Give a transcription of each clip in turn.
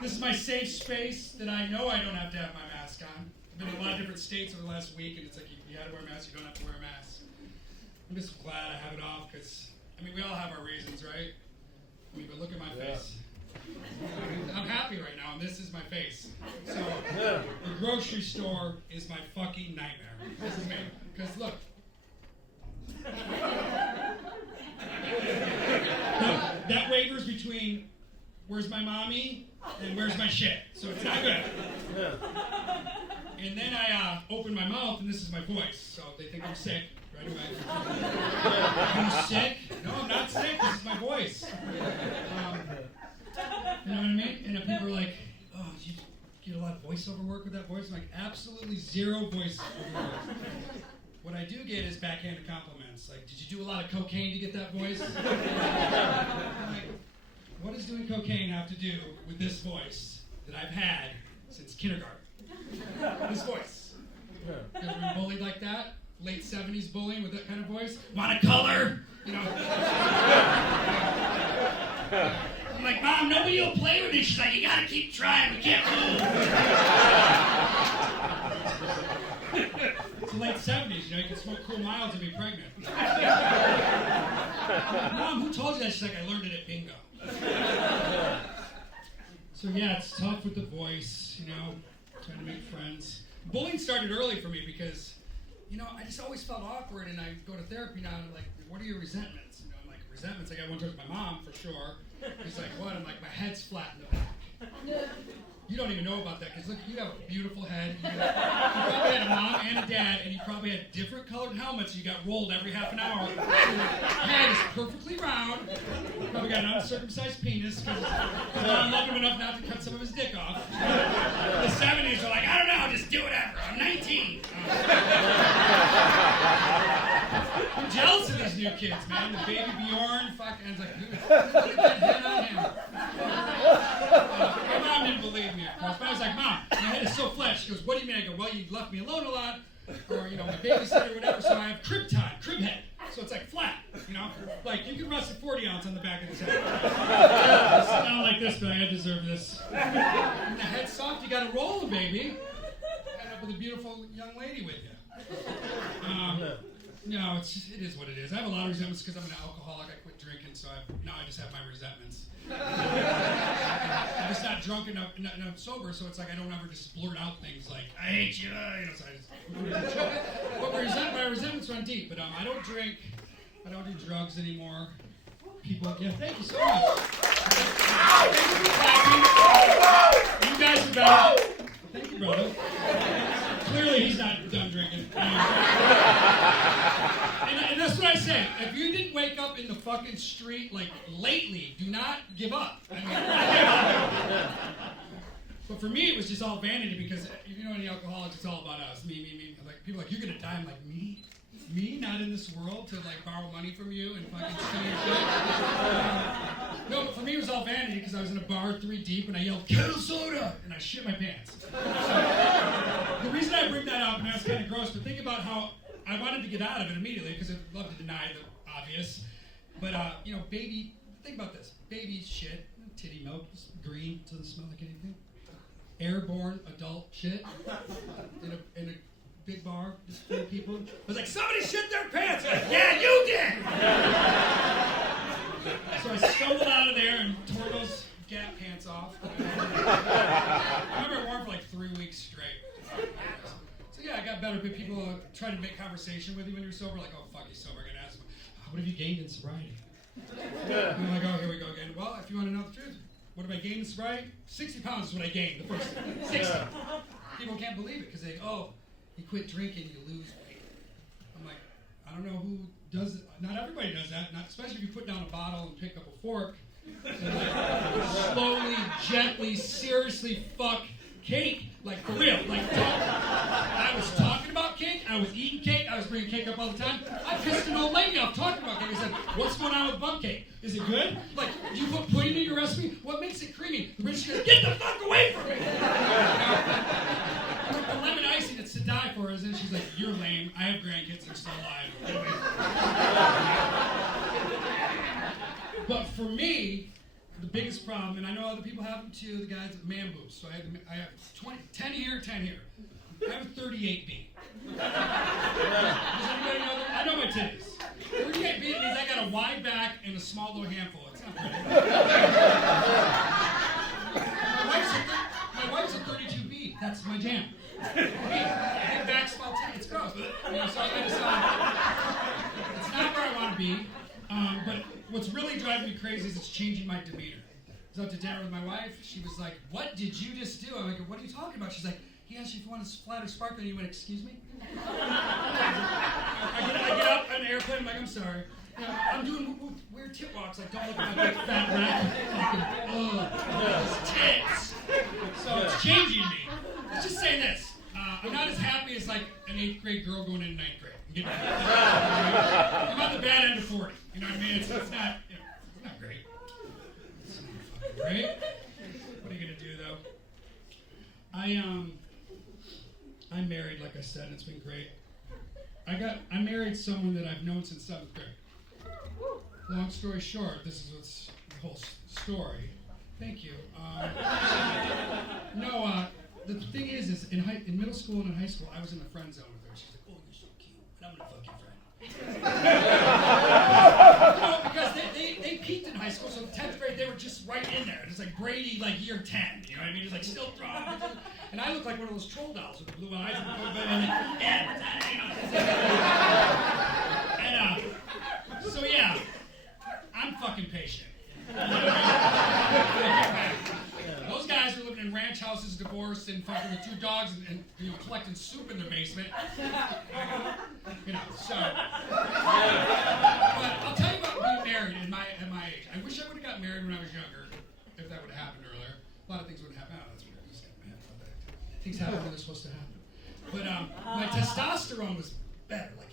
This is my safe space that I know I don't have to have my mask on. I've been in a lot of different states over the last week, and it's like you had to wear a mask, you don't have to wear a mask. I'm just glad I have it off because, I mean, we all have our reasons, right? I mean, but look at my face. I'm happy right now, and this is my face. So, the grocery store is my fucking nightmare. This is me. Because look. That wavers between where's my mommy and where's my shit. So it's not good. And then I open my mouth, and this is my voice. So they think I'm sick right away. Are you sick? No, I'm not sick. This is my voice. You know what I mean? And then people are like, oh, did you get a lot of voiceover work with that voice? I'm like, absolutely zero voiceover work. What I do get is backhanded compliments. Like, did you do a lot of cocaine to get that voice? I'm like, what does doing cocaine have to do with this voice that I've had since kindergarten? This voice. You ever been bullied like that? Late 70s bullying with that kind of voice? Want a color? You know. I'm like, Mom, nobody will play with me. She's like, you gotta keep trying. We can't move. It's the late 70s, you know, you can smoke Cool Miles and be pregnant. I'm like, Mom, who told you that? She's like, I learned it at bingo. So yeah, it's tough with the voice, you know, trying to make friends. Bullying started early for me because, you know, I just always felt awkward, and I go to therapy now, and I'm like, what are your resentments? You know, I'm like, resentments? I got one towards my mom, for sure. He's like, what? I'm like, my head's flat in the back. You don't even know about that, because look, you have a beautiful head. You probably had a mom and a dad, and you probably had different colored helmets. You got rolled every half an hour. Your head is perfectly round. You probably got an uncircumcised penis, because mom loved him enough not to cut some of his dick off. The 70s are like, I don't know, just do whatever. I'm 19. I'm jealous of these new kids, man. The baby Bjorn, fucking, I was like, dude, look at that head on him. My mom didn't believe me, of course, but I was like, Mom, my head is so flat. She goes, what do you mean? I go, well, you left me alone a lot, or, you know, my babysitter or whatever, so I have crib time, crib head. So it's like flat, you know? Like, you can rest a 40 ounce on the back of his head. I sit down like this, but I deserve this. When the head's soft, you gotta roll, baby. End up with a beautiful young lady with you. No, it is what it is. I have a lot of resentments because I'm an alcoholic. I quit drinking, so now I just have my resentments. I'm just not drunk enough, not sober, so it's like I don't ever just blurt out things like, I hate you, you know, so I just... But my resentments run deep, but I don't drink, I don't do drugs anymore. People, yeah, thank you so much. Thank you for clapping. You guys are better. Thank you, brother. Clearly he's not done drinking. And that's what I say. If you didn't wake up in the fucking street, like, lately, do not give up. I mean, but for me, it was just all vanity because, you know, any alcoholics, it's all about us. Me. Like, people are like, you're going to die. I'm like, me? Me not in this world to, like, borrow money from you and fucking steal your shit? No, but for me, it was all vanity because I was in a bar 3 deep and I yelled, kettle soda! And I shit my pants. So, the reason I bring that up, and that's kind of gross, but think about how I wanted to get out of it immediately because I'd love to deny the obvious. But, you know, baby, think about this. Baby shit, titty milk, green, doesn't smell like anything. Airborne adult shit in a big bar, just full of people. I was like, somebody shit their pants! I'm like, yeah, you did! So I stumbled out of there and tore those Gap pants off. I remember I wore them for like 3 weeks straight. So yeah, I got better, but people try to make conversation with you when you're sober, like, oh, fuck, he's sober. I gotta ask him, what have you gained in sobriety? And I'm like, oh, here we go again. Well, if you want to know the truth, what have I gained in sobriety? 60 pounds is what I gained the first 60. People can't believe it because they go, oh, you quit drinking, you lose weight. I'm like, I don't know who does it. Not everybody does that, not especially if you put down a bottle and pick up a fork and like slowly, gently, seriously fuck cake. Like, for real. Like, I was talking about cake, I was eating cake, I was bringing cake up all the time. I pissed an old lady off talking about cake. I said, what's going on with bun cake? Is it good? Like, do you put pudding in your recipe? What makes it creamy? The bitch goes, get the fuck away from me! The lemon icing, it's to die for, and then she's like, you're lame, I have grandkids, they're still alive. But for me, the biggest problem, and I know other people have them too. The guys with man boobs. So I have 10 here, 10 here. I have a 38B. Does anybody know that? I know my titties. 38B means I got a wide back and a small little handful. It's not pretty. My wife's a 32B. That's my jam. Big back, small titties. It's gross. So I just, it's not where I want to be. But what's really driving me crazy is it's changing my demeanor. I was out to dinner with my wife. She was like, "What did you just do?" I'm like, "What are you talking about?" She's like, "He asked you if you want to splatter sparkle." And you went, "Excuse me?" I get up on an airplane. I'm like, "I'm sorry. You know, I'm doing weird tit walks. Like, don't look at my big fat rack. These tits." So it's changing me. Let's just say this. I'm not as happy as like an 8th grade girl going into 9th grade. I'm on the bad end of 40. You know what I mean? It's not, it's not great. It's not fucking great. What are you gonna do though? I'm married, like I said, and it's been great. I married someone that I've known since 7th grade. Long story short, this is what's the whole story. Thank you. The thing is in middle school and in high school, I was in the friend zone with her. She's like, "Oh, you're so cute, and I'm gonna fuck your friend." Because they peaked in high school, so in 10th grade they were just right in there. It's like Brady, like year 10. You know what I mean? It's like still throwing. And I look like one of those troll dolls with the blue eyes and so yeah, I'm fucking patient. Those guys are living in ranch houses, divorced, and fucking with 2 dogs, and collecting soup in their basement. So. But I'll tell you about being married at my age. I wish I would have got married when I was younger, if that would have happened earlier. A lot of things would have happened. Oh, that's weird. Things happen when they're supposed to happen. But my testosterone was better. Like,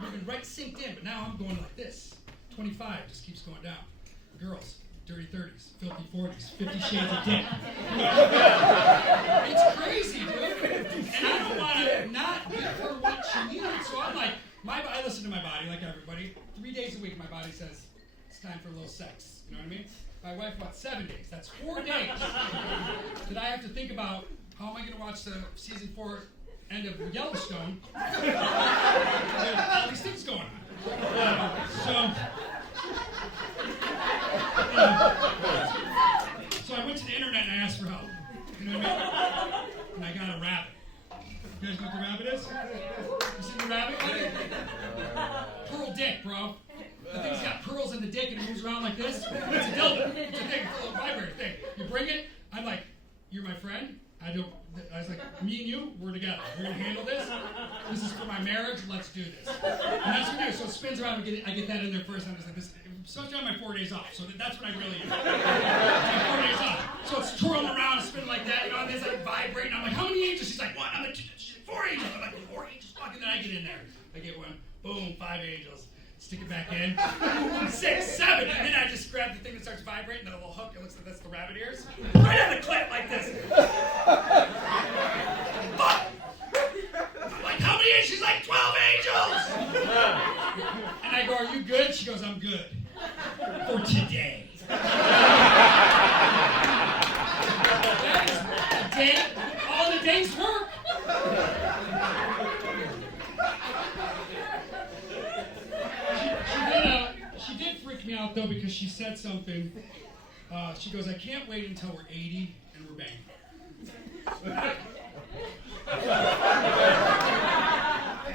I've been right synced in, but now I'm going like this. 25 just keeps going down. Girls, dirty 30s, filthy 40s, 50 shades of dick. It's crazy, dude. And I don't want to not give her what she needs. So I'm like, I listen to my body like everybody. 3 days a week, my body says, it's time for a little sex. You know what I mean? My wife wants 7 days. That's 4 days that I have to think about, how am I going to watch the season 4 end of Yellowstone? All these things going on. So I went to the internet and I asked for help. You know what I mean? And I got a rabbit. You guys know what the rabbit is? You seen the rabbit? Pearl dick, bro. The thing's got pearls in the dick and it moves around like this. It's a dildo. It's a thing. It's a little vibrator thing. You bring it. I'm like, "You're my friend." I was like, "Me and you, we're together. We're gonna handle this. This is for my marriage. Let's do this." And that's what we do. So it spins around. I get that in there first. I'm just like, especially on my 4 days off. So that's what I really do. My 4 days off. So it's twirling around, spinning like that. And it's like vibrating. I'm like, "How many angels?" She's like, "1." I'm like, "She's like, 4 angels." I'm like, "4 angels." Fucking then I get in there. I get one. Boom, 5 angels. Stick it back in. 6, 7, and then I just grab the thing that starts vibrating, then a little hook. It looks like that's the rabbit ears. Right on the clip like this. Fuck! I'm like, "How many angels?" She's like, 12 angels! And I go, "Are you good?" She goes, "I'm good. For today." That is the day, all the day's work. She did freak me out though because she said something. She goes, "I can't wait until we're 80 and we're banging."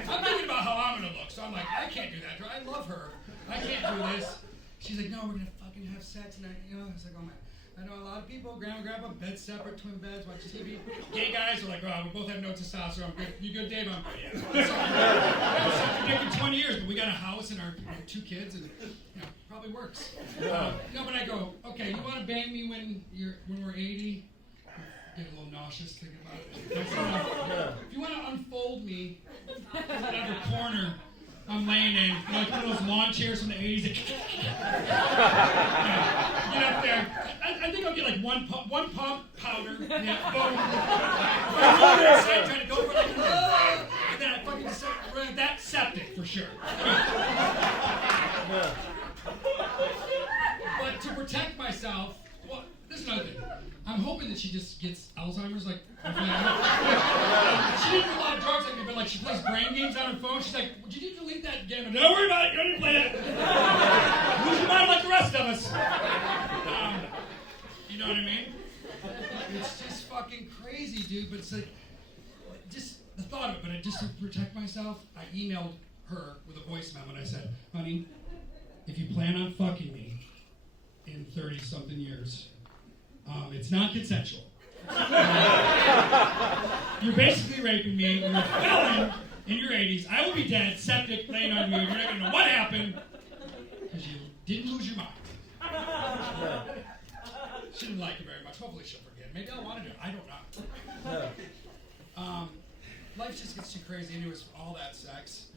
I'm thinking about how I'm gonna look, so I'm like, I can't do that. I love her. I can't do this. She's like, "No, we're gonna fucking have sex," and I was like, "Oh my." I know a lot of people, grandma and grandpa, beds separate, twin beds, watch TV. Gay guys are like, "Oh, we both have no testosterone. Good. You good, Dave?" I'm good. Yeah. So, we've been 20 years, but we got a house and our 2 kids, and probably works. No, but I go, "Okay, you want to bang me when we're 80?" Get a little nauseous thinking about it. That's enough. If you want to unfold me, whatever corner I'm laying in, like one of those lawn chairs from the 80s. Get up there. I think I'll get like one pump powder. Yeah, boom. I'm trying to go for like, and then I fucking decide, that's septic for sure. But to protect myself, well, Here's another thing. I'm hoping that she just gets Alzheimer's, like, my family. She didn't do a lot of drugs like me, but, like, she plays brain games on her phone. She's like, did you delete that game? Don't worry about it. You don't need to play that. Lose your mind like the rest of us. You know what I mean? It's just fucking crazy, dude. But it's like, just the thought of it. But just to protect myself, I emailed her with a voice memo, and I said, honey, if you plan on fucking me in 30-something years, it's not consensual. You're basically raping me. You're a felon in your 80s. I will be dead, septic, laying on you. You're not going to know what happened because you didn't lose your mind. She didn't like it very much. Hopefully she'll forget. Maybe I'll want to do it. I don't know. Life just gets too crazy anyways for all that sex.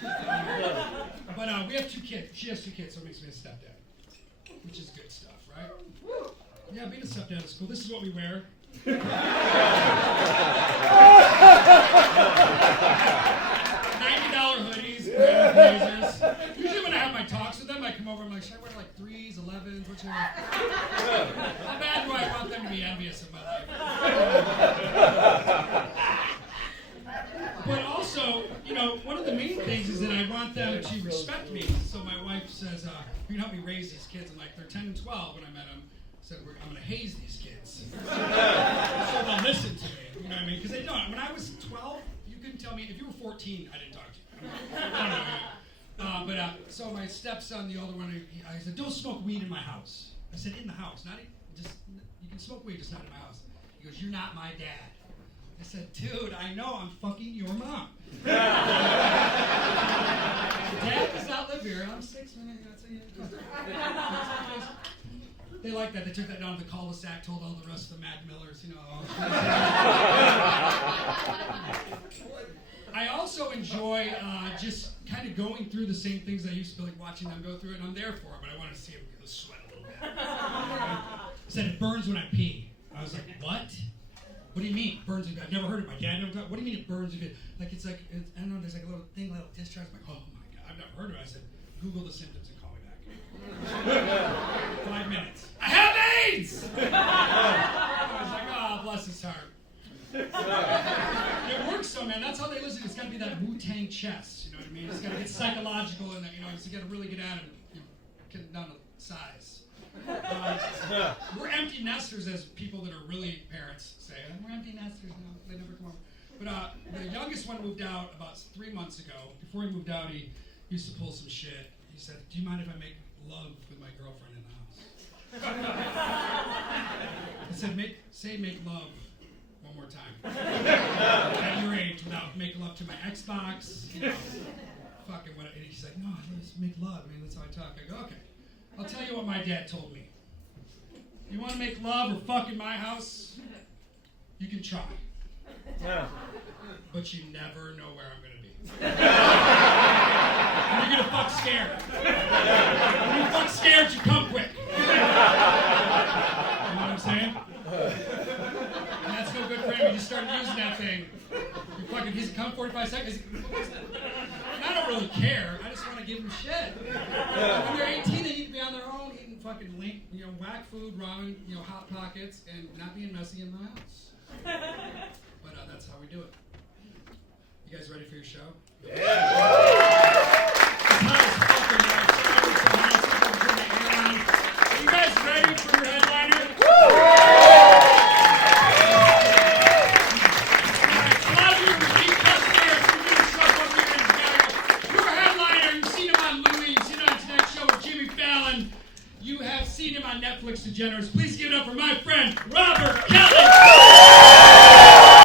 But we have 2 kids. She has 2 kids, so it makes me a stepdad. Which is good stuff, right? Yeah, being a stepdad is cool. This is what we wear. $90 hoodies, blazers. Usually when I have my talks with them, I come over and I'm like, should I wear like 3s, 11s? What's your... How bad do I want them to be envious of my life? But also, you know, one of the main things is that I want them to respect me. So my wife says, you can help me raise these kids. And like, they're 10 and 12 when I met them. Said, I'm going to haze these kids. So they'll listen to me. You know what I mean? Because they don't. When I was 12, you couldn't tell me. If you were 14, I didn't talk to you. I don't know. So my stepson, the older one, I said, don't smoke weed in my house. I said, in the house. Not just, you can smoke weed, just not in my house. He goes, you're not my dad. I said, dude, I know I'm fucking your mom. Dad does not live here. I'm 6 minutes. They like that. They took that down to the cul-de-sac, told all the rest of the Mac Millers, you know. I also enjoy just kind of going through the same things I used to, like watching them go through it, and I'm there for it, but I want to see them sweat a little bit. He said, it burns when I pee. I was like, what? What do you mean, burns? I've never heard it. My dad never talked. What do you mean it burns? Like, it's like, I don't know, there's like a little thing, a little discharge. I'm like, oh my God, I've never heard of it. I said, Google the symptoms and call me back. 5 minutes. I have AIDS! I was like, oh, bless his heart. It works so, man. That's how they listen. It's got to be that Wu-Tang chest, you know what I mean? It's got to get psychological, and you know, it's got to really get at it, you know, get it down to size. We're empty nesters, as people that are really parents say. We're empty nesters now. They never come over. But the youngest one moved out about 3 months ago. Before he moved out, he used to pull some shit. He said, do you mind if I make love with my girlfriend in the house? I said, make love one more time. At your age, without making love to my Xbox, you know, fucking what. And he's like, no, let's make love. I mean, that's how I talk. I go, okay. I'll tell you what my dad told me. You want to make love or fuck in my house? You can try. Yeah. But you never know where I'm going to be. You're going to fuck scared. When you fuck scared, you come quick. You know what I'm saying? And that's no good for him. You just start using that thing. You fucking, he's come 45 seconds. And I don't really care. I just want to give them shit. When they're 18, they need to be on their own, eating fucking whack food, ramen, Hot Pockets, and not being messy in the house. But that's how we do it. You guys ready for your show? Yeah. Are you guys ready for your headliner? A lot of you are repeat customers. We're going to show up here in Chicago. Your headliner, you've seen him on Louis, you've seen him on Tonight Show with Jimmy Fallon. You have seen him on Netflix, DeGeneres. Please give it up for my friend, Robert Kelly.